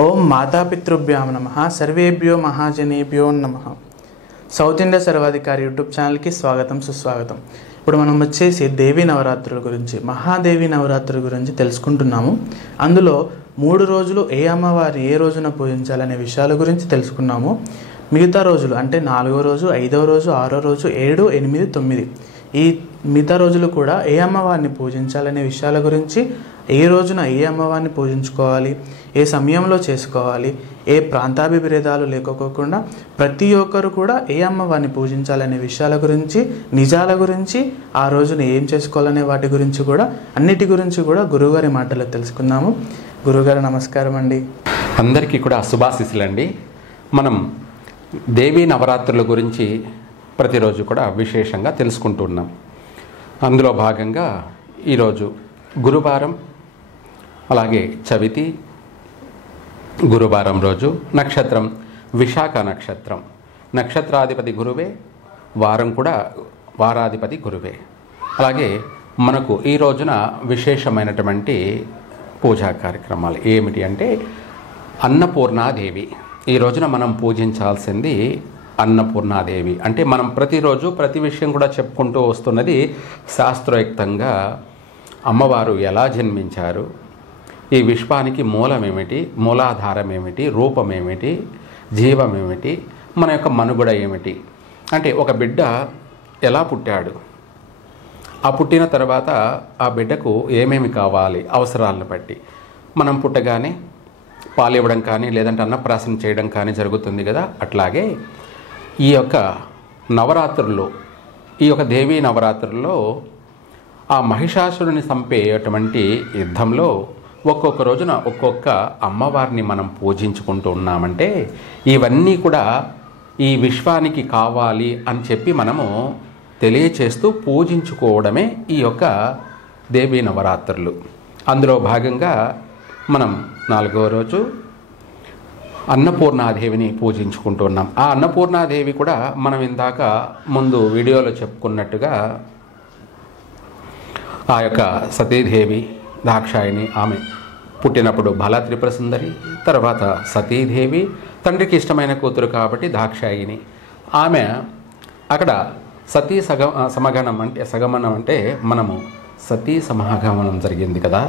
ఓం మాతాపితృభ్యాం నమః సర్వేభ్యో మహాజనేభ్యో నమః. South India సర్వాధికారి యూట్యూబ్ ఛానల్కి స్వాగతం సుస్వాగతం. ఇప్పుడు మనం వచ్చేసి దేవీ నవరాత్రుల గురించి, మహాదేవి నవరాత్రుల గురించి తెలుసుకుంటున్నాము. అందులో 3 రోజులు ఏ అమ్మవారి ఏ రోజున పూజించాలనే విషయాల గురించి తెలుసుకున్నాము. మిగతా రోజులు అంటే 4వ రోజు, 5వ రోజు, 6వ రోజు, 7, 8, 9 ఈ మిగతా రోజులు కూడా ఏ అమ్మవారిని పూజించాలనే విషయాల గురించి, ఏ రోజున ఏ అమ్మవారిని పూజించుకోవాలి, ఏ సమయంలో చేసుకోవాలి, ఏ ప్రాంతాభిభేదాలు లేకపోకుండా ప్రతి ఒక్కరు కూడా ఏ అమ్మవారిని పూజించాలనే విషయాల గురించి, నిజాల గురించి, ఆ రోజున ఏం చేసుకోవాలనే వాటి గురించి కూడా, అన్నిటి గురించి కూడా గురువుగారి మాటలో తెలుసుకుందాము. గురువుగారు నమస్కారం అండి. అందరికీ కూడా శుభాశీస్సులండి. మనం దేవీ నవరాత్రుల గురించి ప్రతిరోజు కూడా విశేషంగా తెలుసుకుంటున్నాం. అందులో భాగంగా ఈరోజు గురువారం, అలాగే చవితి, గురువారం రోజు నక్షత్రం విశాఖ నక్షత్రం. నక్షత్రాధిపతి గురువే, వారం కూడా వారాధిపతి గురువే. అలాగే మనకు ఈ రోజున విశేషమైనటువంటి పూజా కార్యక్రమాలు ఏమిటి అంటే అన్నపూర్ణాదేవి. ఈ రోజున మనం పూజించాల్సింది అన్నపూర్ణాదేవి. అంటే మనం ప్రతిరోజు ప్రతి విషయం కూడా చెప్పుకుంటూ వస్తున్నది శాస్త్రోక్తంగా అమ్మవారు ఎలా జన్మించారు, ఈ విశ్వానికి మూలం ఏమిటి, మూలాధారం ఏమిటి, రూపం ఏమిటి, జీవం ఏమిటి, మన యొక్క మనుగడ ఏమిటి, అంటే ఒక బిడ్డ ఎలా పుట్టాడు, ఆ పుట్టిన తర్వాత ఆ బిడ్డకు ఏమేమి కావాలి అవసరాలను బట్టి. మనం పుట్టగానే పాలు ఇవ్వడం కానీ లేదంటే అన్నప్రాసన చేయడం కానీ జరుగుతుంది కదా. అట్లాగే ఈ యొక్క నవరాత్రుల్లో, ఈ యొక్క దేవీ నవరాత్రుల్లో ఆ మహిషాసురుని చంపేటువంటి యుద్ధంలో ఒక్కొక్క రోజున ఒక్కొక్క అమ్మవారిని మనం పూజించుకుంటూ ఉన్నామంటే ఇవన్నీ కూడా ఈ విశ్వానికి కావాలి అని చెప్పి మనము తెలియచేస్తూ పూజించుకోవడమే ఈ యొక్క దేవీ నవరాత్రులు. అందులో భాగంగా మనం 4వ రోజు అన్నపూర్ణాదేవిని పూజించుకుంటున్నాం. ఆ అన్నపూర్ణాదేవి కూడా మనం ఇందాక ముందు వీడియోలో చెప్పుకున్నట్టుగా ఆ యొక్క సతీదేవి దాక్షాయిని, ఆమె పుట్టినప్పుడు బాల త్రిపుర సుందరి, తర్వాత సతీదేవి, తండ్రికి ఇష్టమైన కూతురు కాబట్టి దాక్షాయిని. ఆమె అక్కడ సతీ సమగమనం అంటే సగమనం అంటే మనము సతీ సమాగమనం జరిగింది కదా.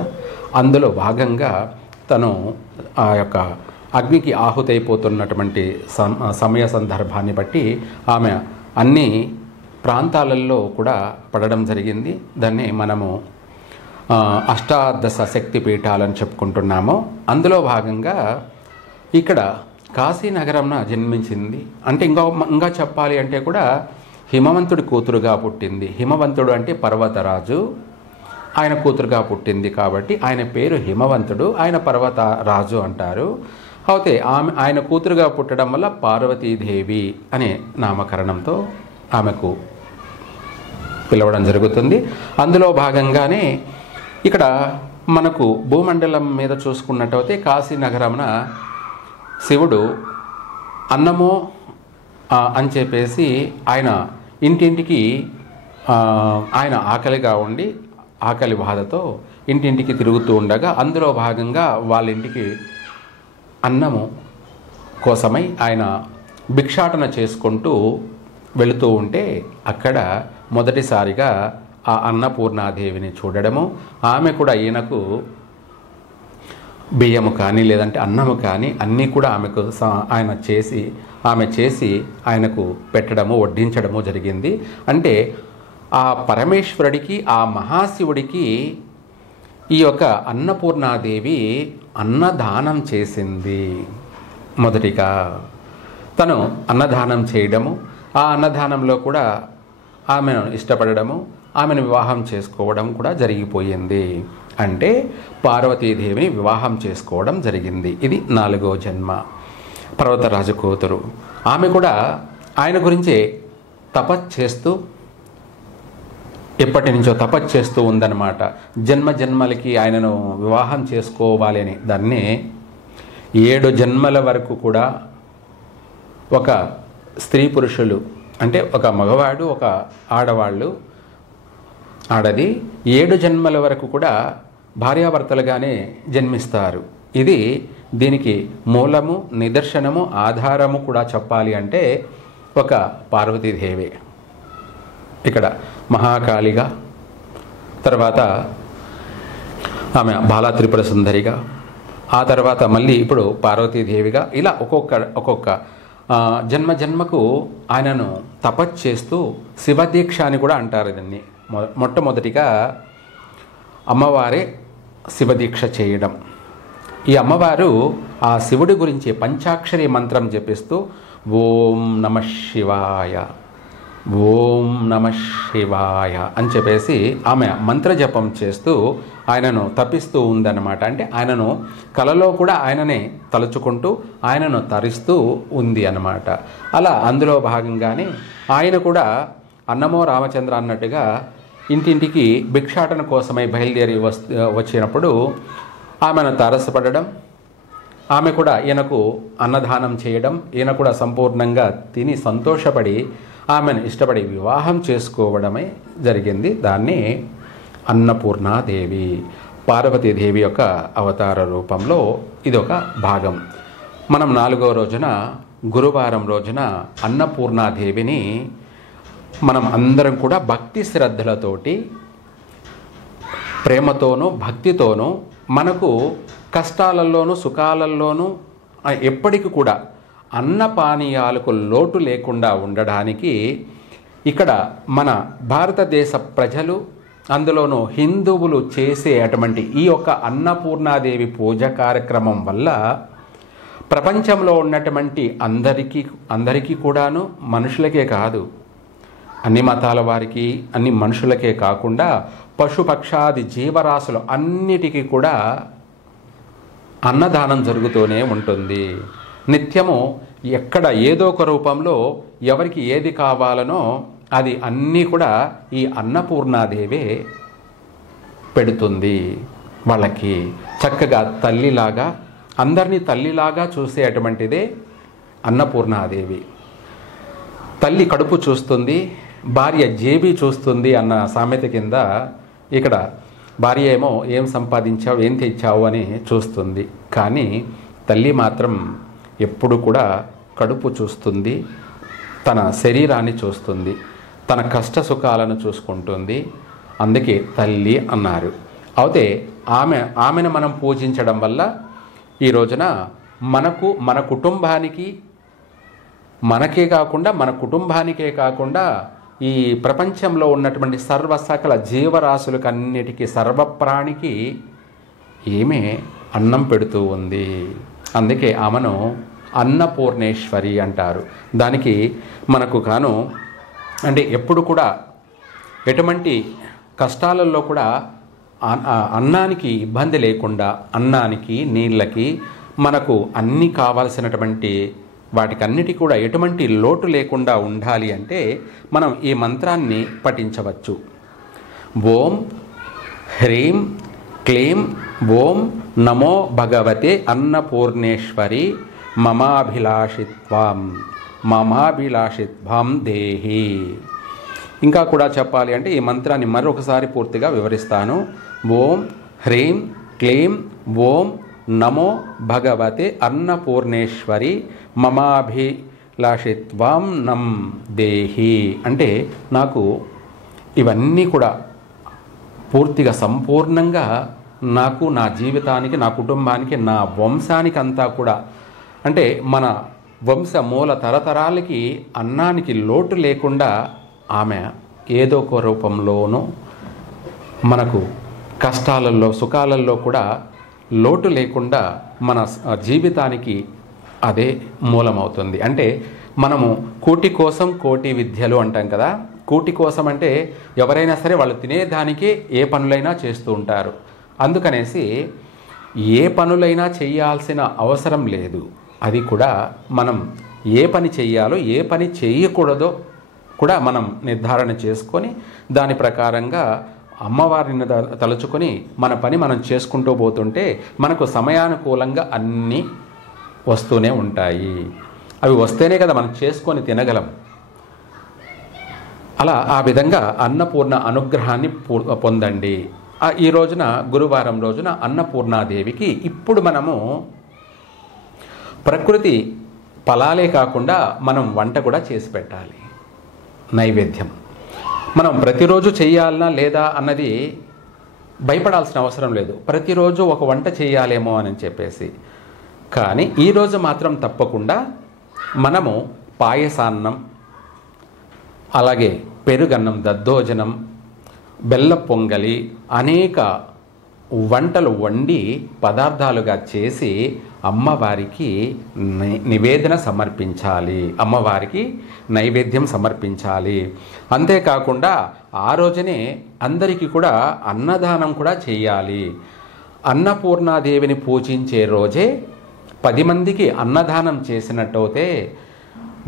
అందులో భాగంగా తను ఆ యొక్క అగ్నికి ఆహుతైపోతున్నటువంటి సమయ సందర్భాన్ని బట్టి ఆమె అన్ని ప్రాంతాలలో కూడా పడడం జరిగింది. దాన్ని మనము అష్టాదశ శక్తి పీఠాలని చెప్పుకుంటున్నాము. అందులో భాగంగా ఇక్కడ కాశీనగరంన జన్మించింది. అంటే ఇంకా చెప్పాలి అంటే కూడా హిమవంతుడి కూతురుగా పుట్టింది. హిమవంతుడు అంటే పర్వతరాజు, ఆయన కూతురుగా పుట్టింది కాబట్టి ఆయన పేరు హిమవంతుడు, ఆయన పర్వతరాజు అంటారు. అయితే ఆయన కూతురుగా పుట్టడం వల్ల పార్వతీదేవి అనే నామకరణంతో ఆమెకు పిలవడం జరుగుతుంది. అందులో భాగంగానే ఇక్కడ మనకు భూమండలం మీద చూసుకున్నట్టయితే కాశీనగరమున శివుడు అన్నము అని చెప్పేసి ఆయన ఇంటింటికి ఆయన ఆకలిగా ఉండి ఆకలి బాధతో ఇంటింటికి తిరుగుతూ ఉండగా అందులో భాగంగా వాళ్ళ ఇంటికి అన్నము కోసమై ఆయన భిక్షాటన చేసుకుంటూ వెళుతూ ఉంటే అక్కడ మొదటిసారిగా ఆ అన్నపూర్ణాదేవిని చూడడము, ఆమె కూడా ఈయనకు బియ్యము కానీ లేదంటే అన్నము కానీ అన్నీ కూడా ఆమె చేసి ఆయనకు పెట్టడము, వడ్డించడము జరిగింది. అంటే ఆ పరమేశ్వరుడికి, ఆ మహాశివుడికి ఈ యొక్క అన్నపూర్ణాదేవి అన్నదానం చేసింది. మొదటిగా తను అన్నదానం చేయడము, ఆ అన్నదానంలో కూడా ఆమెను ఇష్టపడడము, ఆమెను వివాహం చేసుకోవడం కూడా జరిగిపోయింది. అంటే పార్వతీదేవిని వివాహం చేసుకోవడం జరిగింది. ఇది 4వ జన్మ. పర్వతరాజు కూతురు ఆమె కూడా ఆయన గురించే తపస్సు ఎప్పటి నుంచో తపస్సు చేస్తూ ఉందన్నమాట. జన్మ జన్మలకి ఆయనను వివాహం చేసుకోవాలి అని. దాన్ని 7 జన్మల వరకు కూడా ఒక స్త్రీ పురుషులు అంటే ఒక మగవాడు ఒక ఆడది 7 జన్మల వరకు కూడా భార్యాభర్తలుగానే జన్మిస్తారు. ఇది దీనికి మూలము, నిదర్శనము, ఆధారము కూడా చెప్పాలి అంటే ఒక పార్వతీదేవి. ఇక్కడ మహాకాళిగా, తర్వాత ఆమె బాలా త్రిపుర సుందరిగా, ఆ తర్వాత మళ్ళీ ఇప్పుడు పార్వతీదేవిగా, ఇలా ఒక్కొక్క జన్మ జన్మకు ఆయనను తపస్చేస్తూ శివదీక్ష అని కూడా అంటారు దీన్ని. మొట్టమొదటిగా అమ్మవారే శివదీక్ష చేయడం. ఈ అమ్మవారు ఆ శివుడి గురించి పంచాక్షరి మంత్రం జపిస్తూ ఓం నమః శివాయ, ఓం నమః శివాయ అని చెప్పేసి ఆమె మంత్రజపం చేస్తూ ఆయనను తపిస్తూ ఉందన్నమాట. అంటే ఆయనను కలలో కూడా ఆయననే తలుచుకుంటూ ఆయనను తరిస్తూ ఉంది అన్నమాట. అలా అందులో భాగంగానే ఆయన కూడా అన్నమో రామచంద్ర అన్నట్టుగా ఇంటింటికి భిక్షాటన కోసమై బయలుదేరి వచ్చినప్పుడు ఆమెను తారసపడడం, ఆమె కూడా ఈయనకు అన్నదానం చేయడం, ఈయన కూడా సంపూర్ణంగా తిని సంతోషపడి ఆమెను ఇష్టపడి వివాహం చేసుకోవడమే జరిగింది. దాన్ని అన్నపూర్ణాదేవి, పార్వతీదేవి యొక్క అవతార రూపంలో ఇదొక భాగం. మనం 4వ రోజున, గురువారం రోజున అన్నపూర్ణాదేవిని మనం అందరం కూడా భక్తి శ్రద్ధలతోటి, ప్రేమతోనూ భక్తితోనూ, మనకు కష్టాలలోనూ సుఖాలలోనూ ఎప్పటికీ కూడా అన్నపానీయాలకు లోటు లేకుండా ఉండడానికి ఇక్కడ మన భారతదేశ ప్రజలు, అందులోనూ హిందువులు చేసే అటువంటి ఈ యొక్క అన్నపూర్ణాదేవి పూజ కార్యక్రమం వల్ల ప్రపంచంలో ఉన్నటువంటి అందరికీ కూడాను, మనుషులకే కాదు, అన్ని మతాల వారికి, అన్ని మనుషులకే కాకుండా పశుపక్షాది జీవరాశులు అన్నిటికీ కూడా అన్నదానం జరుగుతూనే ఉంటుంది. నిత్యము ఎక్కడ ఏదో ఒక రూపంలో ఎవరికి ఏది కావాలనో అది అన్నీ కూడా ఈ అన్నపూర్ణాదేవే పెడుతుంది వాళ్ళకి. చక్కగా తల్లిలాగా, అందరినీ తల్లిలాగా చూసే అటువంటిదే అన్నపూర్ణాదేవి. తల్లి కడుపు చూస్తుంది, భార్య జేబీ చూస్తుంది అన్న సామెత కింద ఇక్కడ భార్య ఏమో ఏం సంపాదించావు, ఏం తెచ్చావు అని చూస్తుంది. కానీ తల్లి మాత్రం ఎప్పుడు కూడా కడుపు చూస్తుంది, తన శరీరాన్ని చూస్తుంది, తన కష్ట సుఖాలను చూసుకుంటుంది. అందుకే తల్లి అన్నారు. అయితే ఆమెను మనం పూజించడం వల్ల ఈ రోజున మనకు, మన కుటుంబానికి, మనకే కాకుండా, మన కుటుంబానికే కాకుండా ఈ ప్రపంచంలో ఉన్నటువంటి సకల జీవరాశులకు అన్నిటికీ, సర్వప్రాణికి ఏమే అన్నం పెడుతూ ఉంది. అందుకే ఆమెను అన్నపూర్ణేశ్వరి అంటారు. దానికి మనకు కాను అంటే ఎప్పుడు కూడా ఎటువంటి కష్టాలలో కూడా అన్నానికి ఇబ్బంది లేకుండా, అన్నానికి, నీళ్ళకి, మనకు అన్నీ కావాల్సినటువంటి వాటికన్నిటి కూడా ఎటువంటి లోటు లేకుండా ఉండాలి అంటే మనం ఈ మంత్రాన్ని పఠించవచ్చు. ఓం హ్రీం క్లీం ఓం నమో భగవతే అన్నపూర్ణేశ్వరి మమాభిలాషిత్వాం దేహి. ఇంకా కూడా చెప్పాలి అంటే ఈ మంత్రాన్ని మరొకసారి పూర్తిగా వివరిస్తాను. ఓం హ్రీం క్లీం ఓం నమో భగవతే అన్నపూర్ణేశ్వరి మమాభిలాషిత్వాం నం దేహి. అంటే నాకు ఇవన్నీ కూడా పూర్తిగా సంపూర్ణంగా నాకు, నా జీవితానికి, నా కుటుంబానికి, నా వంశానికి అంతా కూడా, అంటే మన వంశ మూల తరతరాలకి అన్నానికి లోటు లేకుండా ఆమె ఏదో ఒక రూపంలోనూ మనకు కష్టాలలో సుఖాలలో కూడా లోటు లేకుండా మన జీవితానికి అదే మూలమవుతుంది. అంటే మనము కూటి కోసం కోటి విద్యలు అంటాం కదా. కూటి కోసం అంటే ఎవరైనా సరే వాళ్ళు తినేదానికే ఏ పనులైనా చేస్తూ ఉంటారు. అందుకనేసి ఏ పనులైనా చేయాల్సిన అవసరం లేదు. అది కూడా మనం ఏ పని చెయ్యాలో, ఏ పని చేయకూడదో కూడా మనం నిర్ధారణ చేసుకొని దాని ప్రకారంగా అమ్మవారిని తలుచుకొని మన పని మనం చేసుకుంటూ పోతుంటే మనకు సమయానుకూలంగా అన్నీ వస్తూనే ఉంటాయి. అవి వస్తేనే కదా మనం చేసుకొని తినగలం. అలా ఆ విధంగా అన్నపూర్ణ అనుగ్రహాన్ని పొందండి. ఈ రోజున, గురువారం రోజున అన్నపూర్ణాదేవికి ఇప్పుడు మనము ప్రకృతి ఫలాలే కాకుండా మనం వంట కూడా చేసి పెట్టాలి. నైవేద్యం మనం ప్రతిరోజు చేయాలనా లేదా అన్నది భయపడాల్సిన అవసరం లేదు. ప్రతిరోజు ఒక వంట చేయాలేమో అని చెప్పేసి. కానీ ఈరోజు మాత్రం తప్పకుండా మనము పాయసాన్నం, అలాగే పెరుగన్నం, దద్దోజనం, బెల్ల పొంగలి, అనేక వంటలు వండి పదార్థాలుగా చేసి అమ్మవారికి నివేదన సమర్పించాలి, అమ్మవారికి నైవేద్యం సమర్పించాలి. అంతేకాకుండా ఆ రోజునే అందరికీ కూడా అన్నదానం కూడా చేయాలి. అన్నపూర్ణాదేవిని పూజించే రోజే 10 మందికి అన్నదానం చేసినట్టయితే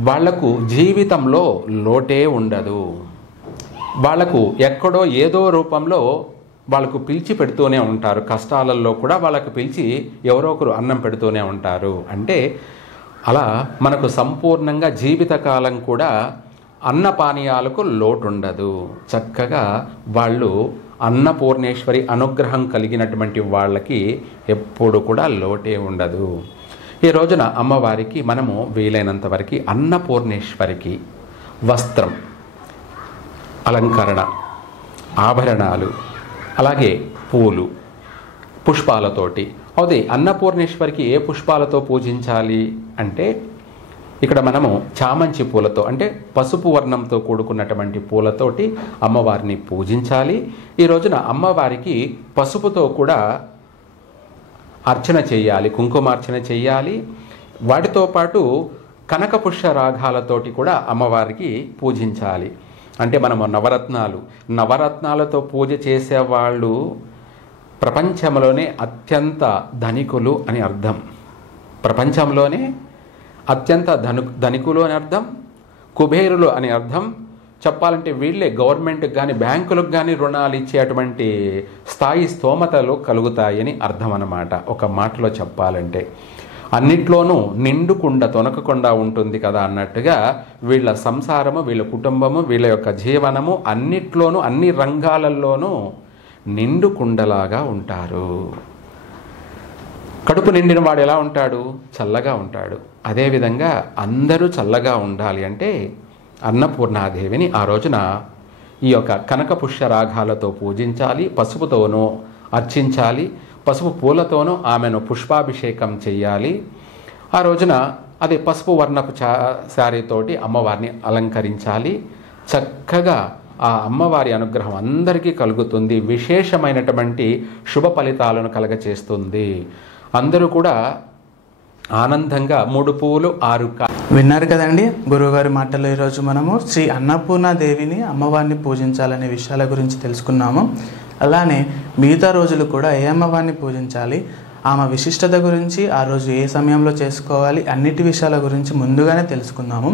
వాళ్లకు జీవితంలో లోటే ఉండదు. వాళ్లకు ఎక్కడో ఏదో రూపంలో వాళ్ళకు పిలిచి పెడుతూనే ఉంటారు. కష్టాలలో కూడా వాళ్ళకు పిలిచి ఎవరో ఒకరు అన్నం పెడుతూనే ఉంటారు. అంటే అలా మనకు సంపూర్ణంగా జీవితకాలం కూడా అన్నపానీయాలకు లోటు ఉండదు. చక్కగా వాళ్ళు అన్నపూర్ణేశ్వరి అనుగ్రహం కలిగినటువంటి వాళ్ళకి ఎప్పుడు కూడా లోటే ఉండదు. ఈ రోజున అమ్మవారికి మనము వీలైనంత వరకు అన్నపూర్ణేశ్వరికి వస్త్రం, అలంకరణ, ఆభరణాలు, అలాగే పూలు, పుష్పాలతోటి. అదే అన్నపూర్ణేశ్వరికి ఏ పుష్పాలతో పూజించాలి అంటే ఇక్కడ మనము చామంతి పూలతో, అంటే పసుపు వర్ణంతో కూడుకున్నటువంటి పూలతోటి అమ్మవారిని పూజించాలి. ఈ రోజున అమ్మవారికి పసుపుతో కూడా అర్చన చేయాలి, కుంకుమార్చన చేయాలి. వాటితో పాటు కనకపుష్య రాగాలతోటి కూడా అమ్మవారికి పూజించాలి. అంటే మనము నవరత్నాలతో పూజ చేసేవాళ్ళు ప్రపంచంలోనే అత్యంత ధనికులు అని అర్థం. ప్రపంచంలోనే అత్యంత ధనికులు అని అర్థం, కుబేరులు అని అర్థం. చెప్పాలంటే వీళ్ళే గవర్నమెంట్కి కానీ బ్యాంకులకు కానీ రుణాలు ఇచ్చేటువంటి స్థాయి స్తోమతలు కలుగుతాయని అర్థం అన్నమాట. ఒక మాటలో చెప్పాలంటే అన్నిట్లోనూ నిండుకుండా తొనకకుండా ఉంటుంది కదా అన్నట్టుగా వీళ్ళ సంసారము, వీళ్ళ కుటుంబము, వీళ్ళ యొక్క జీవనము అన్నిట్లోనూ, అన్ని రంగాలలోనూ నిండుకుండలాగా ఉంటారు. కడుపు నిండిన వాడు ఎలా ఉంటాడు? చల్లగా ఉంటాడు. అదేవిధంగా అందరూ చల్లగా ఉండాలి అంటే అన్నపూర్ణాదేవిని ఆ రోజున ఈ యొక్క కనకపుష్య రాగాలతో పూజించాలి, పసుపుతోనూ అర్చించాలి, పసుపు పూలతోనూ ఆమెను పుష్పాభిషేకం చేయాలి. ఆ రోజున అదే పసుపు వర్ణపు శారీతోటి అమ్మవారిని అలంకరించాలి. చక్కగా ఆ అమ్మవారి అనుగ్రహం అందరికీ కలుగుతుంది. విశేషమైనటువంటి శుభ ఫలితాలను కలగచేస్తుంది. అందరూ కూడా ఆనందంగా 3 పువ్వులు 6 విన్నారు కదండి గురువుగారి మాటల్లో. ఈరోజు మనము శ్రీ అన్నపూర్ణాదేవిని, అమ్మవారిని పూజించాలనే విషయాల గురించి తెలుసుకున్నాము. అలానే మిగతా రోజులు కూడా ఏ అమ్మవారిని పూజించాలి, ఆమె విశిష్టత గురించి, ఆ రోజు ఏ సమయంలో చేసుకోవాలి, అన్నిటి విషయాల గురించి ముందుగానే తెలుసుకుందాము.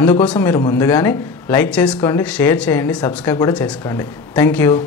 అందుకోసం మీరు ముందుగానే లైక్ చేసుకోండి, షేర్ చేయండి, సబ్స్క్రైబ్ కూడా చేసుకోండి. Thank you.